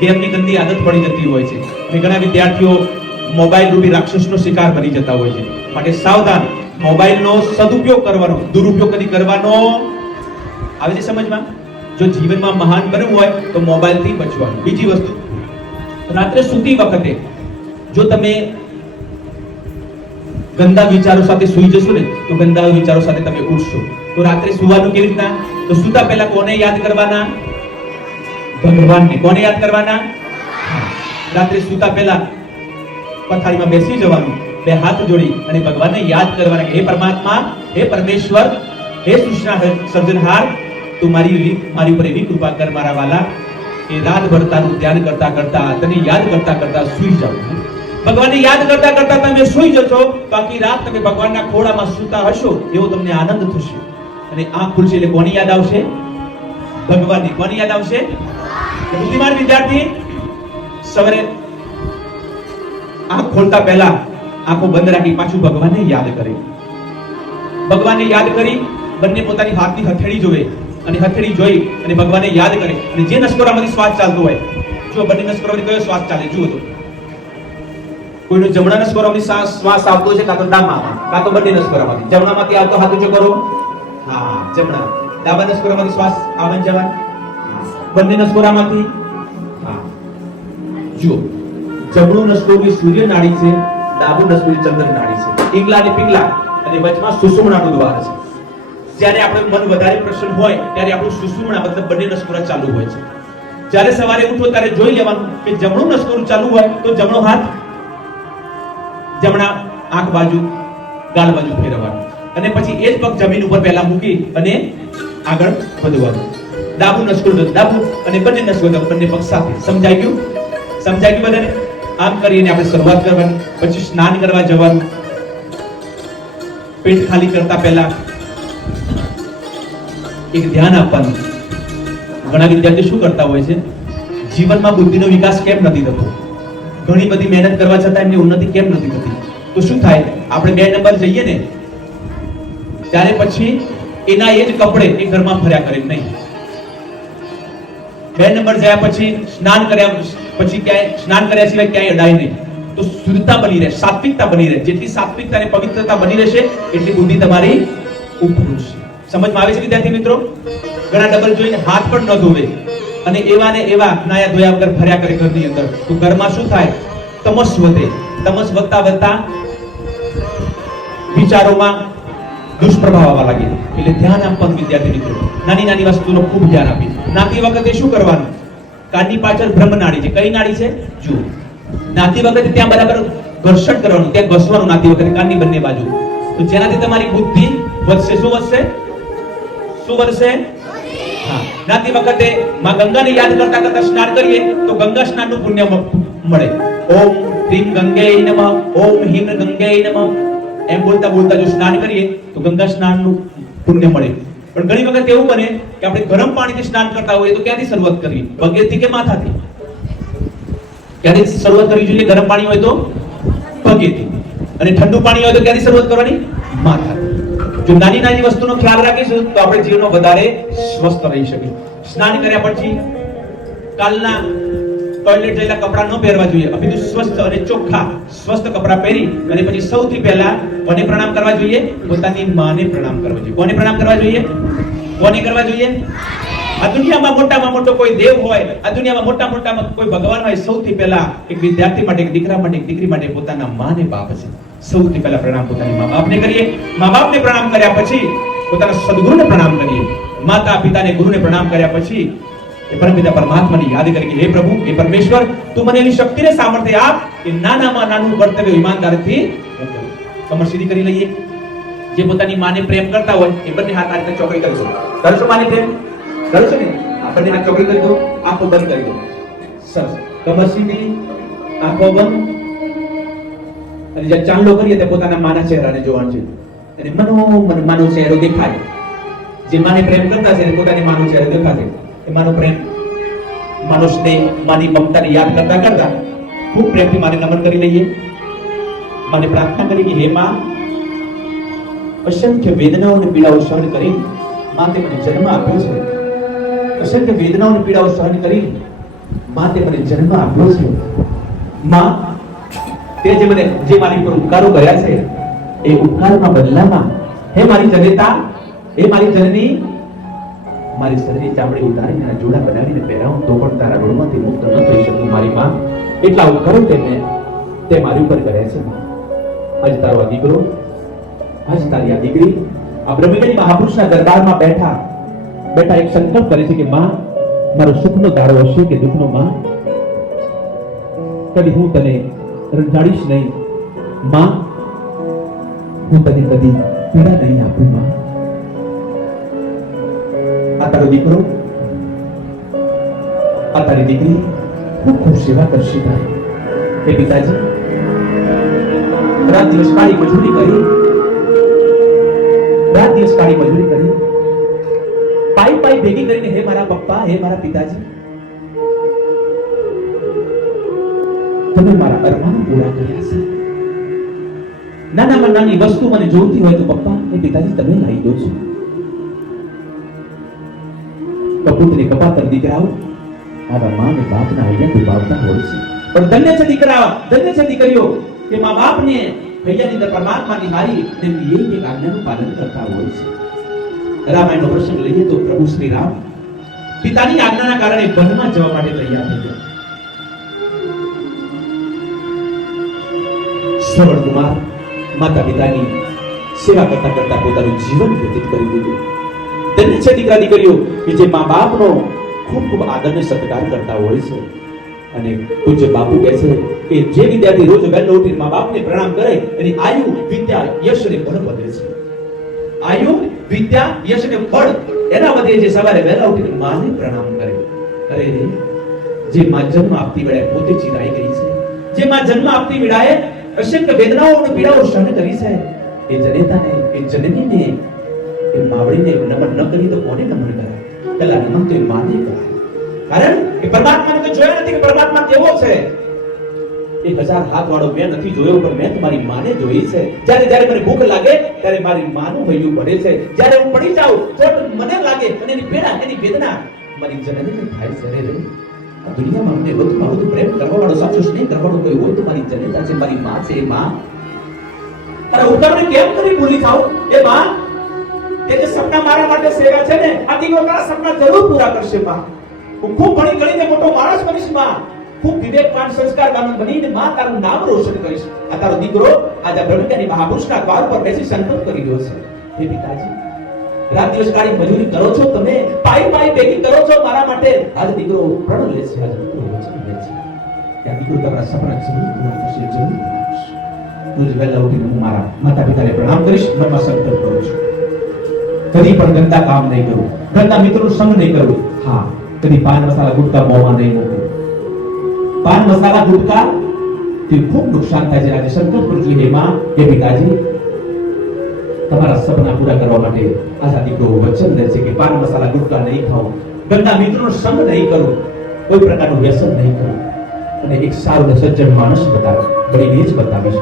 ગેમની ગંદી આદત પડી જતી હોય છે અને ઘણા વિદ્યાર્થીઓ મોબાઈલ રૂપી રાક્ષસનો શિકાર બની જતા હોય છે. માટે સાવધાન, મોબાઈલનો સદુપયોગ કરવાનો, દુરુપયોગ કદી કરવાનો આવે છે સમજમાં. જો જીવનમાં મહાન બનવું હોય તો મોબાઈલથી બચવાનું. બીજી વસ્તુ, રાત્રે સૂતી વખતે જો તમે ગંદા વિચારો સાથે સૂઈ જશો ને તો ગંદા વિચારો સાથે તમે ઉઠશો. તો રાત્રે સુવાનું કેવી રીતના? તો સૂતા પહેલા કોને યાદ કરવાના? ભગવાનને. કોને યાદ કરવાના? રાત્રે સૂતા પહેલા પથારીમાં બેસી જવાનું, બે હાથ જોડી અને ભગવાનને યાદ કરવાના કે હે પરમાત્મા, હે પરમેશ્વર, હે સૃષ્ટિના સર્જનહાર, તું મારી ઉપર એવી કૃપા કર મારા વાલા કે રાતભર તારું ધ્યાન કરતા કરતા, તને યાદ કરતા કરતા સૂઈ જાવ. ભગવાનને યાદ કરતા કરતા તમે સૂઈ જશો તો આખી રાત તમે ભગવાનના ખોળામાં સૂતા હશો એવો તમને આનંદ થશે. અને આંખ ખુલશે એટલે કોની યાદ આવશે? ભગવાનની. કોની યાદ આવશે? બુદ્ધિમાન વિદ્યાર્થી સવારે આંખ ખોલતા પહેલા આંખો બંધ રાખી પાછું ભગવાનને યાદ કરે. ભગવાનને યાદ કરી બંને પોતાની હાથની હથેળી જોવે અને હથેળી જોઈ અને ભગવાનને યાદ કરે અને જે નસકોરામાંથી શ્વાસ ચાલતો હોય, જો બંને નસકોરામાંથી કયો શ્વાસ ચાલે જુઓ તો કોઈનો જમણા નસકોરામાંથી શ્વાસ આવતો છે કાં તો ડાબા કાં તો બંને નસકોરામાંથી. જમણામાંથી આવતો હાથ ઊંચો કરો. હા, જમણા. ડાબા નસકોરામાંથી શ્વાસ આવન જવાન બંને નસકોરામાંથી. હા, જુઓ જમણું નસકોરું સૂર્ય નાડી છે, ડાબું નસકોરું ચંદ્ર નાડી છે. ઈંગલા અને પિંગલા અને વચમાં સુષુમ્નાનું દ્વાર છે. જ્યારે આપણે મન વધારે પ્રસન્ન હોય ત્યારે આપણું સુષુમ્ના મતલબ બંને નસકોરા ચાલુ હોય છે. જ્યારે સવારે ઉઠો ત્યારે જોઈ લેવાનું કે જમણું નસકોરું ચાલુ હોય તો જમણો હાથ જમણા આંખ બાજુ ગાલ બાજુ ફેરવવાનું અને પછી એ જ પગ જમીન ઉપર પહેલા મૂકી અને આગળ વધવાનું. ડાબું નસકોરું ડાબું અને બંને નસકોરા બંને પગ સાથે. સમજાઈ ગયું? સમજાઈ ગયું બધાને? આમ કરીને આપણે શરૂઆત કરવાની. પછી સ્નાન કરવા જવાનું. પેટ ખાલી કરતા પહેલા એક ધ્યાન આપવાનું. ઘણા વિદ્યાર્થીઓ શું કરતા હોય છે, જીવનમાં બુદ્ધિનો વિકાસ કેમ નથી થતો, ઘણી બધી મહેનત કરવા છતાં એમની ઉન્નતિ કેમ નથી થતી? તો શું થાય, આપણે 2 નંબર જઈએ ને ત્યારે પછી એના એ જ કપડે એ ઘરમાં ફર્યા કરે નહીં. 2 નંબર જયા પછી સ્નાન કર્યા પછી ક્યાંય સ્નાન કર્યા સિવાય ક્યાંય અડાય નહીં. તો શુદ્ધતા બની રહે, સાત્વિકતા બની રહે. જેટલી સાત્વિકતા અને પવિત્રતા બની રહેશે એટલી બુદ્ધિ તમારી ઉભરશે. સમજમાં આવે છે વિદ્યાર્થી મિત્રો? ઘણા ડબલ જોઈને હાથ પણ ન ધોવે અને એવા ને એવા નાયા ધોયા વગર ફર્યા કરે ઘરની અંદર. તો ઘરમાં શું થાય? તમસ વધે. તમસ વધતા વધતા વિચારોમાં દુષ્પ્રભાવ આવવા લાગે. એટલે ધ્યાન આપવાનું વિદ્યાર્થી મિત્રો. નાની નાની વસ્તુનો ખૂબ ધ્યાન આપી. નાતી વખતે શું કરવાનું? કાનની પાછળ બ્રહ્મ નાડી છે. કઈ નાડી છે? જુઓ. નાતી વખતે ત્યાં બરાબર ઘર્ષણ કરવાનું, ત્યાં ઘસવાનું નાતી વખતે કાનની બંને બાજુ. તો જેનાથી તમારી બુદ્ધિ વધશે. શું વધશે? શું વધશે? હા. નાતી વખતે માં ગંગાને યાદ કરતા કરતા સ્નાન કરીએ તો ગંગા સ્નાનનું પુણ્ય મળે. ઓમ હ્રીમ ગંગે નમઃ, ઓમ હિમ ગંગે નમઃ એમ બોલતા બોલતા જો સ્નાન કરીએ તો ગંગા સ્નાનનું પુણ્ય મળે. પણ ઘણી વખત એવું બને કે આપણે ગરમ પાણીથી સ્નાન કરતા હોઈએ તો ક્યાંથી શરૂઆત કરવી? પગેથી કે માથાથી? ક્યાંથી શરૂઆત કરવી જોઈએ? ગરમ પાણી હોય તો પગેથી અને ઠંડુ પાણી હોય તો ક્યાંથી શરૂઆત કરવાની? માથાથી. જો નાની નાની વસ્તુનો ખ્યાલ રાખીશું તો આપણે જીવનમાં વધારે સ્વસ્થ રહી શકીએ. સ્નાન કર્યા પછી કાલના ટોયલેટ જયેલા કપડા ન પહેરવા જોઈએ. અભિધું સ્વસ્થ અને ચોખ્ખા સ્વસ્થ કપડા પહેરી અને પછી સૌથી પહેલા કોને પ્રણામ કરવા જોઈએ? પોતાની માને પ્રણામ કરવા જોઈએ. કોને પ્રણામ કરવા જોઈએ? કોને કરવા જોઈએ? આ દુનિયામાં મોટામાં મોટો કોઈ દેવ હોય, આ દુનિયામાં મોટામાં કોઈ ભગવાન હોય, સૌથી પહેલા એક વિદ્યાર્થી માટે, એક દીકરા માટે, એક દીકરી માટે પોતાના માને બાપ છે. સૌથી પહેલા પ્રણામ પોતાની મા બાપને કરીએ. મા બાપને પ્રણામ કર્યા પછી પોતાના સદગુરુને પ્રણામ કરીએ. માતા પિતાને ગુરુને પ્રણામ કર્યા પછી એ પરમપિતા પરમાત્માને યાદ કરી કે હે પ્રભુ, હે પરમેશ્વર, તું મને એવી શક્તિને સામર્થ્ય આપ કે નાનામાં નાનું કર્તવ્ય ઈમાનદારીથી હું કરું. કમર સીધી કરી લઈએ. જે પોતાની માને પ્રેમ કરતા હોય એ બંને હાથ આ રીતે ચોકડી કરી દો. કરશો માને પ્રેમ? કરશો ને? આ બંને હાથ ચોકડી કરી દો, આંખો બંધ કરી દો. સરસ. કમર સીધી, આંખો બંધ. અને જે ચાંદલો કરીએ તે પોતાના માના ચહેરાને જોવાનું છે અને મનોમન માનો ચહેરો દેખાય. જે માને પ્રેમ કરતા છે પોતાની માનો ચહેરો દેખાશે. એ માનો પ્રેમ, માનો સ્નેહ, માની મમતાને યાદ કરતા કરતા ખૂબ પ્રેમથી માને નમન કરી લઈએ. માને પ્રાર્થના કરી કે હે માં, અસંખ્ય વેદનાઓ અને પીડાઓ સહન કરી માતે મને જન્મ આપ્યો છે. અસંખ્ય વેદનાઓ અને પીડાઓ સહન કરી માં તે મને જન્મ આપ્યો છે. માં તે જે મારી પર ઉપકારો કર્યા છે એ ઉપકારના બદલામાં હે મારી જનેતા, હે મારી જનની, મારી શરીરની ચામડી ઉતારીને આ જોડા બનાવીને પહેરાવું તો પણ તારા ઋણમાંથી મુક્ત ન થઈ શકું મારી માં. એટલા ઉપકારો તે મારી ઉપર કર્યા છે. આજ તારો આ દીકરો, આજ તારી આ દીકરી આ બ્રહ્મજ્ઞાની મહાપુરુષના દરબારમાં બેઠા એક સંકલ્પ કરે છે કે માં, મારો સુખનો દાડો હશે કે દુઃખનો માં, કદી હું તને રંજાડીશ નહીં માં, હું તને કદી પીડા નહીં આપું માં. આ તારો દીકરો, આ તારી દીકરી ખૂબ ખૂબ સેવા કરશે તારી. હે પિતાજી, રાત દિવસ કાળી મજૂરી કરી, પાઈ ભેગી કરીને હે મારા પપ્પા, હે મારા પિતાજી, તમે મારા અરમાન પૂરા કર્યા છે. નાનામાં નાની વસ્તુ મને જોઈતી હોય તો પપ્પા, હે પિતાજી, તમે લાવી દો છો. કપૂતની કપાતર દીકરાઓ આવા મા અને બાપના હૈયા દુભાવતા હોય છે. પણ ધન્ય છે દીકરા, ધન્ય છે દીકરીઓ કે મા બાપને હૈયાની અંદર પરમાત્માની હારી તેમની એક આજ્ઞાનું પાલન કરતા હોય છે. રામાયણનો પ્રસંગ લઈએ તો પ્રભુ શ્રી રામ પિતાની આજ્ઞાના કારણે વનમાં જવા માટે તૈયાર થઈ ગયા. શ્રવણ કુમાર માતા પિતાની સેવા કરતા કરતા પોતાનું જીવન વ્યતીત કરી દીધું. ધન્ય છે દીકરા દીકરીઓ કે જે મા બાપનો ખૂબ ખૂબ આદરને સત્કાર કરતા હોય છે. અને પૂજ્ય બાપુ કહે છે કે જે વિદ્યાર્થી રોજ વહેલો ઉઠીને મા બાપને પ્રણામ કરે એની આયુ, વિદ્યા, યશ અને બળ વધે છે. આયુ, વિદ્યા, યશ અને બળ એના વધે જે સવારે વહેલા ઉઠીને માને પ્રણામ કરે. અરે જે માં જન્મ આપતી વેળાએ પોતે ચિરાઈ ગઈ છે, જે માં જન્મ આપતી વેળાએ અસંખ્ય વેદનાઓ અને પીડાઓ સહન કરી છે, એ જનેતાને, એ જનનીને, એ માવડીને નમન ન કરી તો કોને નમન કરાય? પહેલા નમન તો એ માને કરાય. કારણ કે પરમાત્માને તો જોયા નથી કે પરમાત્મા કેવો છે. 1000 હાથ વાળો મેં નથી જોયો, પણ મેં તમારી માને જોઈ છે. જ્યારે મને ભૂખ લાગે ત્યારે મારી માનું હૈયું પડે છે. જ્યારે હું પડી જાઉં ચોટ મને લાગે અને એની પીડા, એની વેદના મારી જનનીને થાય છે. રે આ દુનિયામાં મને વધુમાં વધુ પ્રેમ કરવાવાળો, સાચો સ્નેહ કરવાવાળો કોઈ હોય તો મારી જનેતા છે, મારી માં છે. માં તારા ઉપકારને કેમ કરી ભૂલી જાઉં? એ માં, તે જે સપના મારા માટે સેવા છે ને, આ દીકરો તારા સપના જરૂર પૂરા કરશે. માં, હું ખૂબ ભણી ગણીને મોટો માણસ બનીશ. માં, ખૂબ વિવેકવાન, સંસ્કારવાન બનીને માં તારું નામ રોશન કરીશ. આ તારો દીકરો આજે બ્રહ્મજ્ઞાની મહાપુરુષના દ્વાર પર બેસી સંકલ્પ કરી રહ્યો છે. હે પિતાજી, રાત દિવસ કાળી મજૂરી કરો છો તમે, પાઈ ભેગી કરો છો મારા માટે. આજે દીકરો પ્રણ લે છે, આજે દીકરો વચન લે છે કે આ દીકરો તમારા સપના જરૂર પૂરા કરશે, જરૂર પૂરા કરશે. રોજ વહેલા ઉઠીને હું મારા માતા પિતાને પ્રણામ કરીશ, મનમાં સંકલ્પ કરું છું. કદી પણ ગંદા કામ નહીં કરું, ગંદા મિત્રોનો સંગ નહીં કરું. હા, કદી પાન મસાલા ગુટકા મોંમાં નહીં મૂકું. પાન મસાલા ગુટકા થી ખૂબ નુકસાન થાય છે. આજે સંકલ્પ કરું છું, હે માં, હે પિતાજી, તમારા સપના પૂરા કરવા માટે આજ દીકરો વચન લે છે કે પાન મસાલા ગુટકા નહીં ખાઉં, ગંદા મિત્રોનો સંગ નહીં કરું, કોઈ પ્રકારનું વ્યસન નહીં કરું અને એક સારો અને સજ્જન માણસ બતાવીશ, બનીને જ બતાવીશ.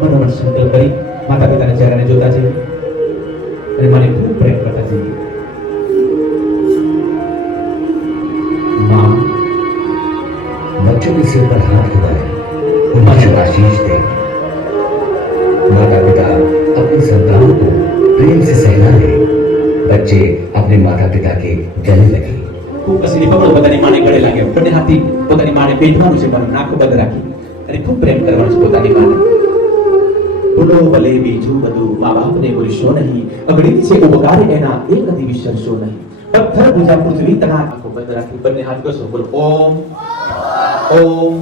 મનોમન સંકલ્પ કરી માતા પિતાના ચહેરાને જોતા જઈએ અને મને ખૂબ પ્રેમ કરતા જઈએ. माँ, बच्चों के सिर पर हाथ घुमाए, उन्हें आशीष दे. माता पिता अपने संतानों को प्रेम से सहलाए, बच्चे अपने माता पिता के गले लगे. ખૂબ કસીને પકડો, પોતાની માને ગળે લાગે, બંને હાથથી પોતાની માને પેટવાનું છે, મારું નાક બંધ રાખી અને ખૂબ પ્રેમ કરવાનો છે પોતાની માને. ભૂલો ભલે બીજું બધું, મા બાપને ભૂલશો નહીં, અગણિત છે ઉપકાર એના, એ કદી વિસરશો નહીં. પથ્થર પૂજા પૃથ્વી તના આંખો બંધ રાખી બંને હાથ કરશો, બોલો ઓમ ઓમ